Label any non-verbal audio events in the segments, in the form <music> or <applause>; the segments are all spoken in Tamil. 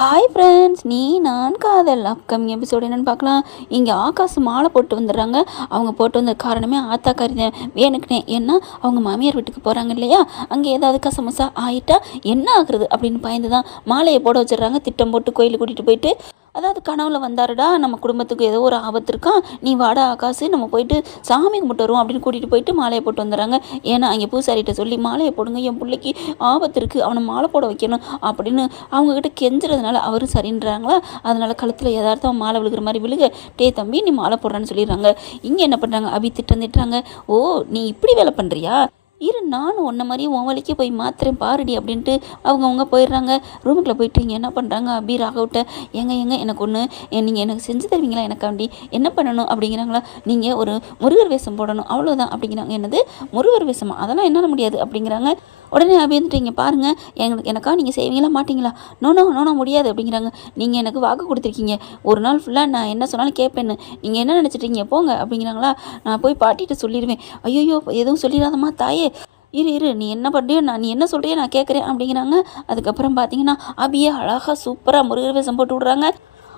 ஹாய் ஃப்ரெண்ட்ஸ் நீ நான் காதல். அப்கமிங் எபிசோடு என்னென்னு பார்க்கலாம். இங்கே ஆகாஷ் மாலை போட்டு வந்துடுறாங்க. அவங்க போட்டு வந்த காரணமே ஆத்தாக்காரி தான். வேணுக்குனேன். ஏன்னா அவங்க மாமியார் வீட்டுக்கு போகிறாங்க இல்லையா? அங்கே ஏதாவது கசமசா ஆயிட்டா என்ன ஆகுறது அப்படின்னு பயந்து தான் மாலையை போட வச்சிடுறாங்க. திட்டம் போட்டு கோயிலுக்கு கூட்டிகிட்டு போயிட்டு அதாவது கனவுல வந்தாருடா நம்ம குடும்பத்துக்கு ஏதோ ஒரு ஆபத்து இருக்கா நீ வாடா ஆகாசு நம்ம போயிட்டு சாமி கும்பிட்டு வருவோம் அப்படின்னு கூட்டிகிட்டு போயிட்டு மாலையை போட்டு வந்துடுறாங்க. ஏன்னா அங்கே பூசாரிகிட்ட சொல்லி மாலையை போடுங்க என் பிள்ளைக்கு ஆபத்து இருக்குது அவனை மாலை போட வைக்கணும் அப்படின்னு அவங்கக்கிட்ட கெஞ்சுறதுனால அவரும் சரின்றாங்களா? அதனால கழுத்தில் யதார்த்தம் மாலை விழுகிற மாதிரி விழுக டே தம்பி நீ மாலை போடுறான்னு சொல்லிடுறாங்க. இங்கே என்ன பண்ணுறாங்க அபி திட்டம் திட்டுறாங்க. ஓ நீ இப்படி வேலை பண்ணுறியா இரு நானும் உன்ன மாதிரி உன் வழிக்கு போய் மாத்திரேன் பாருடி அப்படின்ட்டு அவங்கவுங்க போயிடுறாங்க. ரூமுக்குள்ளே போயிட்டு இங்கே என்ன பண்ணுறாங்க அபி ராகவிட்ட எங்கே எங்கே எனக்கு ஒன்று நீங்கள் எனக்கு செஞ்சு தருவீங்களா எனக்காண்டி? என்ன பண்ணணும் அப்படிங்கிறாங்களா? நீங்கள் ஒரு முருகர் வேஷம் போடணும். அவ்வளோதான் அப்படிங்கிறாங்க. என்னது? முருகர் வேஷமா? அதெல்லாம் என்னால் முடியாது அப்படிங்கிறாங்க. உடனே அபி வந்துட்டு இங்கே பாருங்கள் எங்களுக்கு எனக்கா நீங்கள் செய்வீங்களா மாட்டிங்களா? நோனோ நோனோ முடியாது அப்படிங்கிறாங்க. நீங்கள் எனக்கு வாக்கு கொடுத்துருக்கீங்க. ஒரு நாள் ஃபுல்லாக நான் என்ன சொன்னாலும் கேட்பேன்னு நீங்கள் என்ன நினச்சிட்டீங்க போங்க அப்படிங்கிறாங்களா? நான் போய் பாட்டிகிட்ட சொல்லிடுவேன் ஐயோ எதுவும் சொல்லிடாதம்மா தாயே. இரு இரு நீ என்ன பண்ணுறியோ நான் நீ என்ன சொல்கிறியோ நான் கேட்குறேன் அப்படிங்கிறாங்க. அதுக்கப்புறம் பார்த்தீங்கன்னா அபியே அழகாக சூப்பராக முருகர் வேஷம் போட்டு விட்றாங்க.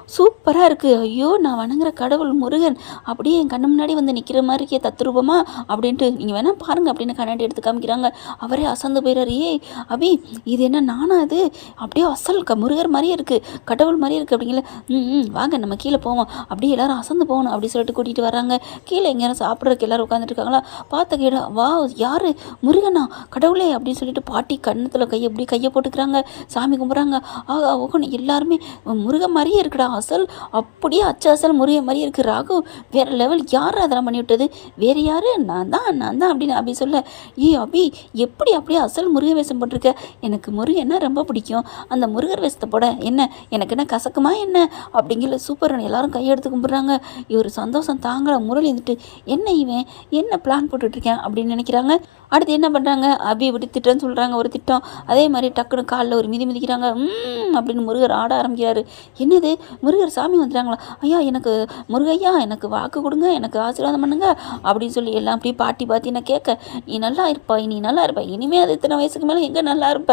சூப்பராக இருக்குது ஐயோ நான் வணங்குற கடவுள் முருகன். அப்படியே என் கண்ணு முன்னாடி வந்து நிற்கிற மாதிரி இருக்கே தத்ரூபமா? அப்படின்ட்டு நீங்கள் வேணால் பாருங்கள் அப்படின்னு கண்ணாடி எடுத்து காமிக்கிறாங்க. அவரே அசந்து போயிடுறாரு ஏய் அபி இது என்ன நானா இது? அப்படியே அசல் க முருகர் மாதிரியே இருக்குது கடவுள் மாதிரியே இருக்குது அப்படிங்கல. ம் ம், வாங்க நம்ம கீழே போவோம். அப்படியே எல்லாரும் அசந்து போகணும் அப்படி சொல்லிட்டு கூட்டிகிட்டு வராங்க கீழே எங்கேயாரும் சாப்பிட்றதுக்கு எல்லாரும் உட்காந்துட்டு இருக்காங்களா பார்த்த கேடா வா யார்? முருகனா? கடவுளே! அப்படின்னு சொல்லிட்டு பாட்டி கண்ணத்தில் கையை அப்படி கையை போட்டுக்கிறாங்க. சாமி கும்பிட்றாங்க ஆகா ஓகணும் எல்லாருமே முருகன் மாதிரியே இருக்குடா. அசல் அப்படியே அச்சு அசல் முருகன் மாதிரியே இருக்குது ராகு வேறு லெவல் யார் அதெல்லாம் பண்ணி விட்டது? வேறு யார்? நான் தான் நான் தான் அப்படின்னு அபி சொல்ல ஏ அபி எப்படி அப்படியே அசல் முருக வேஷம் போட்டிருக்க? எனக்கு முருகன்னா ரொம்ப பிடிக்கும். அந்த முருகர் வேஷத்தை போட என்ன? எனக்கு என்ன கசக்குமா என்ன? அப்படிங்கிற சூப்பர் எல்லாரும் கையெடுத்து கும்பிட்றாங்க. இவர் சந்தோஷம் தாங்கல முரளி இருந்துட்டு என்ன இவன்? என்ன பிளான் போட்டுட்ருக்கேன்? அப்படின்னு நினைக்கிறாங்க. அடுத்து என்ன பண்ணுறாங்க அபி இப்படி திட்டம்னு சொல்கிறாங்க ஒரு திட்டம். அதே மாதிரி டக்குன்னு காலில் ஒரு மிதி மிதிக்கிறாங்க. ம் அப்படின்னு முருகர் ஆட ஆரம்பிக்கிறாரு. என்னது? முருகர் சாமி வந்துட்டாங்களா? ஐயா எனக்கு முருகையா எனக்கு வாக்கு கொடுங்க எனக்கு ஆசீர்வாதம் பண்ணுங்க அப்படின்னு சொல்லி எல்லாம் அப்படியே பாட்டி பாத்தி நான் கேட்க நீ நல்லா இருப்பா நீ நல்லா இருப்பாய் இனிமே அது இத்தனை வயசுக்கு மேலே எங்கே நல்லா இருப்ப?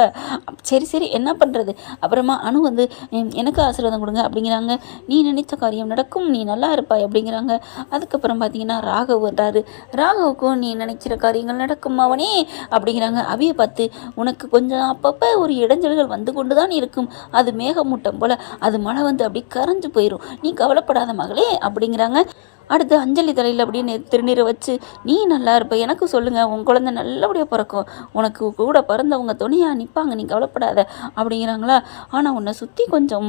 சரி சரி என்ன பண்ணுறது அப்புறமா அணு வந்து எனக்கு ஆசீர்வாதம் கொடுங்க அப்படிங்கிறாங்க. நீ நினைத்த காரியம் நடக்கும் நீ நல்லா இருப்பாய் அப்படிங்கிறாங்க. அதுக்கப்புறம் பார்த்தீங்கன்னா ராகவ் வர்றாரு. ராகவுக்கும் நீ நினைக்கிற காரியங்கள் நடக்கும் அவனே அப்படிங்கிறாங்க. அவிய பார்த்து உனக்கு கொஞ்சம் அப்பப்போ ஒரு இடைஞ்சல்கள் வந்து கொண்டு தான் இருக்கும். அது மேகமூட்டம் போல அது மழை வந்து அப்படி கரைஞ்சு போயிடும் நீ கவலைப்படாத மகளே அப்படிங்கிறாங்க. அடுத்து அஞ்சலி தலையில் அப்படியே நெ- திருநீரை வச்சு நீ நல்லா இருப்ப எனக்கு சொல்லுங்கள் உன் குழந்தை நல்லபடியாக பிறக்கும். உனக்கு கூட பிறந்தவங்க துணையாக நிற்பாங்க நீ கவலைப்படாத அப்படிங்கிறாங்களா? ஆனால் உன்னை சுற்றி கொஞ்சம்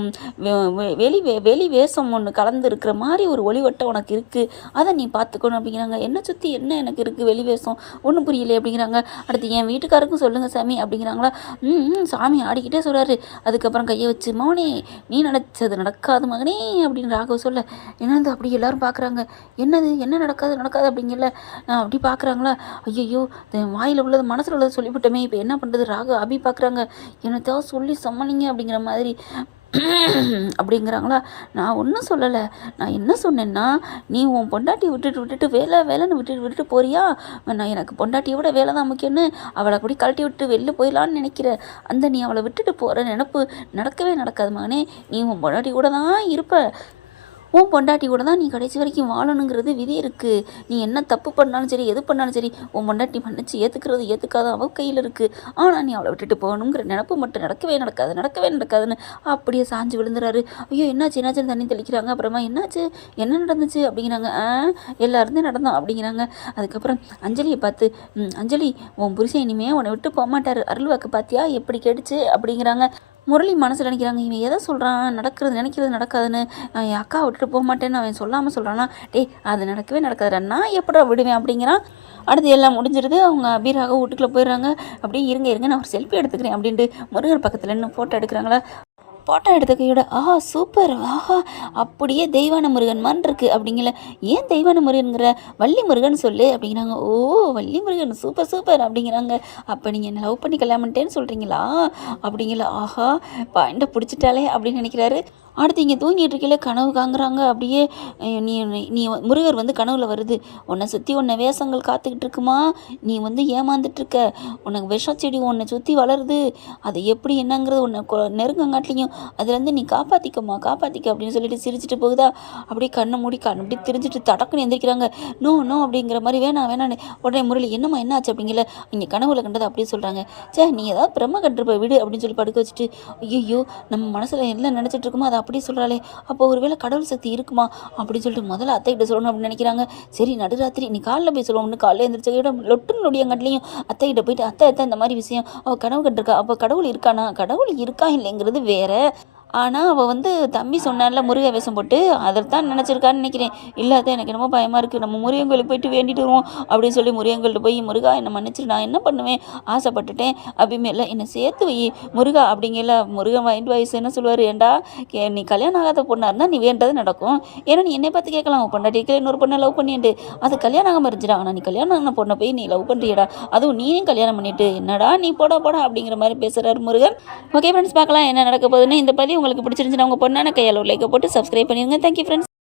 வெளி வே வெளி வேஷம் ஒன்று கலந்து இருக்கிற மாதிரி ஒரு ஒளிவட்டம் உனக்கு இருக்குது அதை நீ பார்த்துக்கணும் அப்படிங்கிறாங்க. என்னை சுற்றி என்ன எனக்கு இருக்குது வெளி வேஷம்? ஒன்றும் புரியல அப்படிங்கிறாங்க. அடுத்து என் வீட்டுக்காருக்கும் சொல்லுங்கள் சாமி அப்படிங்கிறாங்களா? ம் சாமி ஆடிக்கிட்டே சொல்கிறாரு அதுக்கப்புறம் கையை வச்சு மௌனே நீ நினச்சது நடக்காது மகனே அப்படின்னு ராகவ சொல்ல. என்னது அப்படி எல்லாரும் பார்க்குறாங்க என்னது? என்ன நடக்காது நடக்காது அப்படிங்கல. நான் அப்படி பார்க்குறாங்களா ஐயோ வாயில் உள்ளது மனசில் உள்ளது சொல்லிவிட்டோமே. இப்போ என்ன பண்ணுறது ராகு அபி பார்க்குறாங்க என்னத்தாவது சொல்லி சம்மளிங்க அப்படிங்கிற மாதிரி <clears throat> அப்படிங்கிறாங்களா? நான் ஒன்றும் சொல்லலை. நான் என்ன சொன்னேன்னா நீ உன் பொண்டாட்டி விட்டுட்டு விட்டுட்டு வேலை வேலைன்னு விட்டுட்டு விட்டுட்டு போறியா? நான் எனக்கு பொண்டாட்டியை விட வேலை தான் முக்கியம்னு அவளை அப்படி கழட்டி விட்டு வெளில போயிடலான்னு நினைக்கிற. அந்த நீ அவளை விட்டுட்டு போகிற நினப்பு நடக்கவே நடக்காது மகனே. நீ உன் பொண்டாட்டி கூட தான் இருப்ப. உன் பொண்டாட்டி கூட தான் நீ கடைசி வரைக்கும் வாழணுங்கிறது விதி இருக்குது நீ என்ன தப்பு பண்ணாலும் சரி எது பண்ணாலும் சரி உன் பொண்டாட்டி மன்னிச்சு ஏற்றுக்கிறது ஏற்றுக்காத அவ கையில் இருக்குது ஆனால் நீ அவளை விட்டுட்டு போகணுங்கிற நினப்பு மட்டும் நடக்கவே நடக்காது நடக்கவே நடக்காதுன்னு அப்படியே சாஞ்சு விழுந்துறாரு. ஐயோ என்னாச்சு? என்னாச்சுன்னு தண்ணி தெளிக்கிறாங்க. அப்புறமா என்னாச்சு? என்ன நடந்துச்சு? அப்படிங்கிறாங்க. ஆ எல்லாருந்தே நடந்தோம் அப்படிங்கிறாங்க. அதுக்கப்புறம் அஞ்சலியை பார்த்து அஞ்சலி உன் புருஷன் இனிமே உன்னை விட்டு போக மாட்டார் அருள்வாக்கு பார்த்தியா எப்படி கேட்டுச்சு அப்படிங்கிறாங்க. முரளி மனசில் நினைக்கிறாங்க இவன் எதை சொல்கிறான் நடக்கிறது நினைக்கிறது நடக்காதுன்னு என் அக்கா விட்டுட்டு போக மாட்டேன்னு அவன் சொல்லாமல் சொல்கிறானா டேய் அது நடக்கவே நடக்காதுடா. நான் எப்படா விடுவேன் அப்படிங்கிறான். அடுத்து எல்லாம் முடிஞ்சிருது. அவங்க அபீராக வீட்டுக்குள்ளே போயிடுறாங்க. அப்படியே இருங்க இருங்க நான் ஒரு செல்ஃபி எடுத்துக்கிறேன் அப்படின்ட்டு முருகர் பக்கத்தில் நின்று ஃபோட்டோ எடுக்கிறாங்களா? ஃபோட்டோ எடுத்த கையோட ஆஹா சூப்பர் ஆஹா அப்படியே தெய்வான முருகன் மாதிரி இருக்கு. அப்படிங்கல ஏன் தெய்வான முருகனுங்கிற? வள்ளி முருகன் சொல்லு. அப்படிங்கிறாங்க. ஓ வள்ளி முருகன் சூப்பர் சூப்பர் அப்படிங்கிறாங்க. அப்போ நீங்கள் என்ன லவ் பண்ணி கல்யாணம் சொல்கிறீங்களா அப்படிங்களா ஆஹா பாயிண்ட்டை பிடிச்சிட்டாலே அப்படின்னு நினைக்கிறாரு. அடுத்து இங்கே தூங்கிட்டு இருக்கையில கனவு காங்குறாங்க அப்படியே நீ நீ முருகர் வந்து கனவுல வருது. உன்னை சுற்றி உன்னை வேஷங்கள் காத்துக்கிட்டு இருக்குமா? நீ வந்து ஏமாந்துட்டு இருக்க. உனக்கு விஷ செடி உன்னை சுற்றி வளருது. அது எப்படி என்னங்கிறது உன்னை கொ- நெருங்கங்காட்டிலையும் அதுலேருந்து நீ காப்பாற்றிக்கம்மா காப்பாற்றிக்க அப்படின்னு சொல்லிட்டு சிரிச்சிட்டு போகுதா? அப்படியே கண்ணை மூடி கண் அப்படியே திரிஞ்சிட்டு தடக்குன்னு எந்திரிக்கிறாங்க. நோ நோ அப்படிங்கிற மாதிரி வேணாம் வேணான்னு உடனே முரளி என்னம்மா என்ன ஆச்சு அப்படிங்கல. இங்கே கனவுல கண்டது அப்படியே சொல்கிறாங்க சே நீ ஏதாவது பிரம்ம கண்டிருப்ப விடு அப்படின்னு சொல்லி படுக்க வச்சுட்டு ஐயோ நம்ம மனசில் என்ன நினச்சிட்டு இருக்குமோ அதை அப்படியே சொல்கிறாளே அப்போ ஒருவேளை கடவுள் சக்தி இருக்குமா? அப்படின்னு சொல்லிட்டு முதல்ல அத்தைகிட்ட சொல்லணும் அப்படின்னு நினைக்கிறாங்க. சரி நடுராத்திரி நீ காலைல போய் சொல்லுவோம்னு காலைல எழுந்திரிச்ச விட லொட்டுன்னு நொடியங்காட்டிலையும் அத்தைகிட்ட போயிட்டு அத்தை அத்தை இந்த மாதிரி விஷயம். அவள் கனவு கண்டிருக்கா? அப்போ கடவுள் இருக்கானா? கடவுள் இருக்கா இல்லைங்கிறது வேற. え? ஆனால் அவள் வந்து தம்பி சொன்னான்ல முருகை வேஷம் போட்டு அதை தான் நினச்சிருக்கான்னு நினைக்கிறேன். இல்லாத எனக்கு என்னமோ பயமாக இருக்குது நம்ம முருகன் கோயிலுக்கு போயிட்டு வேண்டிட்டு வருவோம். அப்படின்னு சொல்லி முருகன் கோயில்கிட்ட போய் முருகா என்னை மன்னிச்சு நான் என்ன பண்ணுவேன்? ஆசைப்பட்டுட்டேன். அப்படிமேல என்னை சேர்த்து வை முருகா. அப்படிங்கல முருகன் மைண்ட் வயசு என்ன சொல்லுவார்? ஏண்டா கே- நீ கல்யாணம் ஆகாத பொண்ணாக இருந்தால் நீ வேண்டது நடக்கும். ஏன்னா நீ என்னை பார்த்து கேட்கலாம். உன் இன்னொரு பொண்ணை லவ் பண்ணிட்டு அது கல்யாணம் ஆகாமல் இருந்துடா ஆனால் நீ கல்யாணம் ஆன பொண்ணை போய் நீ லவ் பண்ணுறியடா அதுவும் நீயும் கல்யாணம் பண்ணிட்டு என்னடா நீ போடா போடா அப்படிங்கிற மாதிரி பேசுகிறாரு முருகன். ஓகே ஃப்ரெண்ட்ஸ் பார்க்கலாம் என்ன நடக்க போகுதுன்னு. இந்த பதிவு உங்களுக்கு பிடிச்சிருந்துச்சுன்னா உங்கள் பொண்ணான கையால் ஒரு லைக்கை போட்டு சப்ஸ்கிரைப் பண்ணிடுங்க. Thank you friends